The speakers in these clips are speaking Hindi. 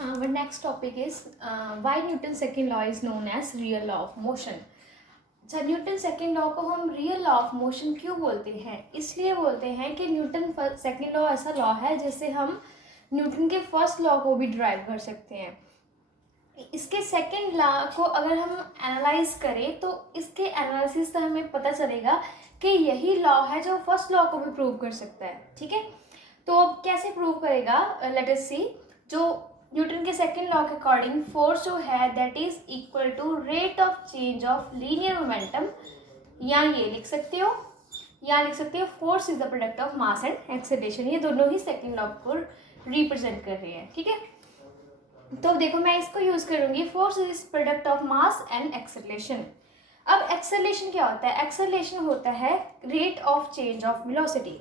Our next topic is why Newton's second law is known as real law of motion. अच्छा, न्यूटन सेकेंड लॉ को हम रियल लॉ ऑफ मोशन क्यों बोलते हैं? इसलिए बोलते हैं कि न्यूटन सेकेंड लॉ ऐसा लॉ है जिससे हम न्यूटन के फर्स्ट लॉ को भी ड्राइव कर सकते हैं। इसके सेकेंड लॉ को अगर हम एनालाइज करें तो इसके एनालिसिस से हमें पता चलेगा कि यही लॉ है जो फर्स्ट लॉ को भी प्रूव कर सकता है। ठीक है, तो अब कैसे प्रूव करेगा? Let us see. जो न्यूटन के सेकेंड लॉ के अकॉर्डिंग फोर्स जो है that is equal to rate of change of linear momentum, या ये लिख सकते हो या लिख सकते हो force is the product of mass and acceleration. ये दोनों ही सेकेंड लॉ को रिप्रेजेंट कर रहे हैं। ठीक है, तो देखो मैं इसको यूज करूंगी, force is product of mass and acceleration. अब एक्सेलरेशन क्या होता है? एक्सेलरेशन होता है rate of change of velocity.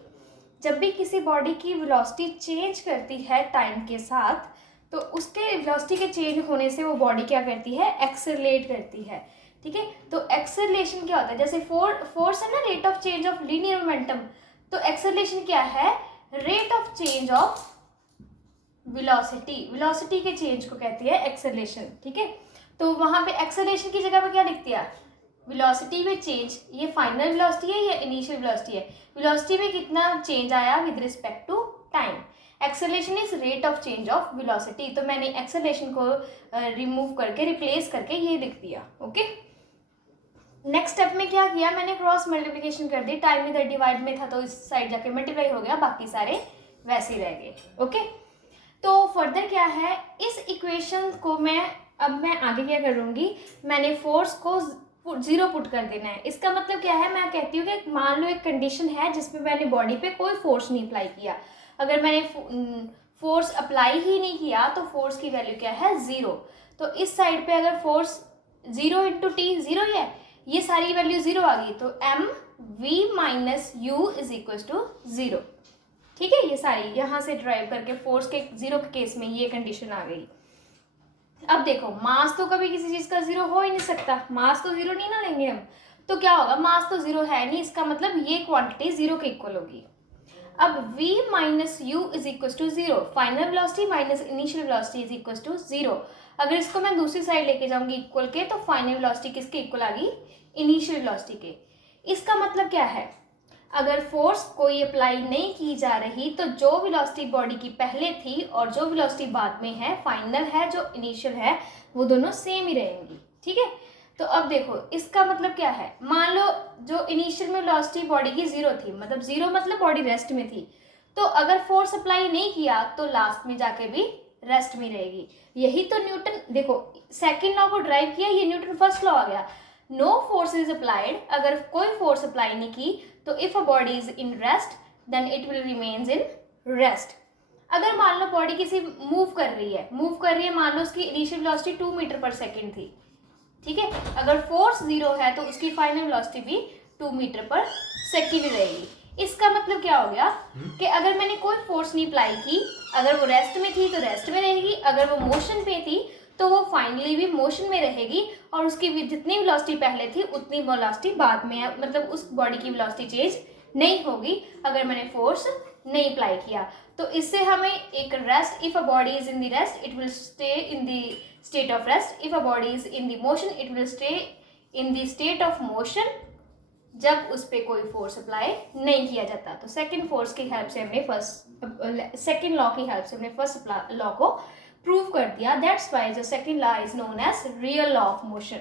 जब भी किसी बॉडी की वेलोसिटी चेंज करती है टाइम के साथ, तो उसके वेलोसिटी के चेंज होने से वो बॉडी क्या करती है? एक्सेलरेट करती है। ठीक है, तो एक्सेलरेशन क्या होता है? जैसे फोर्स है ना, rate of change of linear momentum, तो एक्सेलरेशन क्या है? Rate of change of velocity के चेंज को कहती है एक्सेलरेशन। ठीक है, तो वहां पे एक्सेलरेशन की जगह पे क्या लिखती है? वेलोसिटी में चेंज। ये फाइनल वेलोसिटी है या इनिशियल वेलोसिटी है? वेलोसिटी में कितना चेंज आया with respect to time. Acceleration is rate of change of velocity. तो मैंने एक्सेलरेशन को रिमूव करके रिप्लेस करके ये लिख दिया। ओके, नेक्स्ट स्टेप में क्या किया? मैंने क्रॉस मल्टीप्लिकेशन कर दी। टाइम इधर डिवाइड में था तो इस साइड जाके मल्टीप्लाई हो गया, बाकी सारे वैसे ही रह गए। ओके, तो फर्दर क्या है? इस इक्वेशन को मैं आगे क्या करूँगी? मैंने फोर्स को 0 पुट कर देना है। इसका मतलब क्या है? मैं कहती हूँ कि मान लो एक कंडीशन है जिसमें मैंने बॉडी पे कोई फोर्स नहीं अप्लाई किया। अगर मैंने फोर्स अप्लाई ही नहीं किया तो फोर्स की वैल्यू क्या है? 0। तो इस साइड पे अगर फोर्स 0 इंटू टी 0 ही है, ये सारी वैल्यू 0 आ गई, तो m v minus u is equal to 0। ठीक है, ये सारी यहाँ से ड्राइव करके फोर्स के 0 के केस में ये कंडीशन आ गई। अब देखो, मास तो कभी किसी चीज का 0 हो ही नहीं सकता। मास तो 0 नहीं ना लेंगे हम, तो क्या होगा? मास तो 0 है नहीं, इसका मतलब ये क्वांटिटी 0 के इक्वल होगी। अब v minus u is equal to 0, final velocity minus initial velocity is equal to 0। अगर इसको मैं दूसरी साइड लेके जाऊंगी इक्वल के, तो फाइनल वेलोसिटी किसके इक्वल आ गई? इनिशियल वेलोसिटी के। इसका मतलब क्या है? अगर फोर्स कोई अप्लाई नहीं की जा रही तो जो वेलोसिटी बॉडी की पहले थी और जो वेलोसिटी बाद में है, फाइनल है जो इनिशियल है, वो दोनों सेम ही रहेंगी। ठीक है, तो अब देखो इसका मतलब क्या है? मान लो जो इनिशियल में वेलोसिटी बॉडी की 0 थी, मतलब 0 मतलब बॉडी रेस्ट में थी, तो अगर फोर्स अप्लाई नहीं किया तो लास्ट में जाके भी रेस्ट में रहेगी। यही तो न्यूटन, देखो सेकेंड लॉ को ड्राइव किया, ये न्यूटन फर्स्ट लॉ आ गया। नो फोर्स इज अप्लाइड, अगर कोई फोर्स अप्लाई नहीं की तो if a body is in rest then it will remains in rest. अगर मान लो बॉडी किसी मूव कर रही है, मान लो उसकी इनिशियल वेलोसिटी 2 मीटर पर सेकेंड थी। ठीक है, अगर फोर्स 0 है तो उसकी फाइनल वेलोसिटी भी 2 मीटर पर सेकेंड रहेगी। इसका मतलब क्या हो गया कि अगर मैंने कोई फोर्स नहीं अप्लाई की, अगर वो रेस्ट में थी तो रेस्ट में रहेगी, अगर वो मोशन पे थी तो वो फाइनली भी मोशन में रहेगी, और उसकी जितनी वेलोसिटी पहले थी उतनी वेलोसिटी बाद में है, मतलब उस बॉडी की वेलोसिटी चेंज नहीं होगी अगर मैंने फोर्स नहीं अप्लाई किया। तो इससे हमें एक rest, if a body is in the rest it will stay in the state of rest, if a body is in the motion it will stay in the state of motion, जब उस पर कोई फोर्स अप्लाई नहीं किया जाता। तो सेकेंड फोर्स की हेल्प से हमने सेकेंड लॉ की हेल्प से हमने फर्स्ट लॉ को प्रूव कर दिया। That's why the second law is known as real law of motion.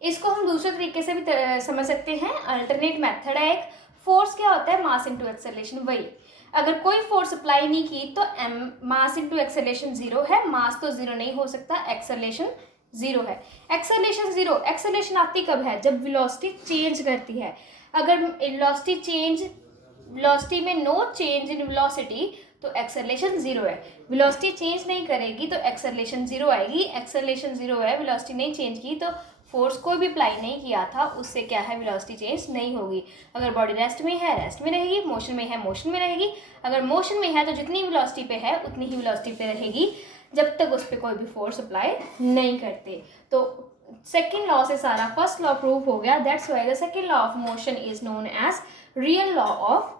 इसको हम दूसरे तरीके से भी समझ सकते हैं, अल्टरनेट मेथड है एक। फोर्स क्या होता है? Mass into acceleration. वही, अगर कोई फोर्स अप्लाई नहीं की तो मास इंटू एक्सेलरेशन 0 है। मास तो 0 नहीं हो सकता, एक्सेलरेशन 0 है। एक्सेलरेशन 0, एक्सेलरेशन आती कब है? जब वेलोसिटी चेंज करती है। अगर वेलोसिटी में नो चेंज इन वेलोसिटी तो एक्सेलरेशन 0 है। वेलोसिटी चेंज नहीं करेगी तो एक्सेलरेशन 0 आएगी। एक्सेलरेशन 0 है, वेलोसिटी नहीं चेंज की तो फोर्स कोई भी अप्लाई नहीं किया था उससे क्या है? वेलोसिटी चेंज नहीं होगी। अगर बॉडी रेस्ट में है रेस्ट में रहेगी, मोशन में है मोशन में रहेगी। अगर मोशन में है तो जितनी वेलोसिटी पे है उतनी ही वेलोसिटी पे रहेगी जब तक उस पर कोई भी फोर्स अप्लाई नहीं करते। तो सेकेंड लॉ से सारा फर्स्ट लॉ प्रूव हो गया। That's why the second law of motion is known as real law of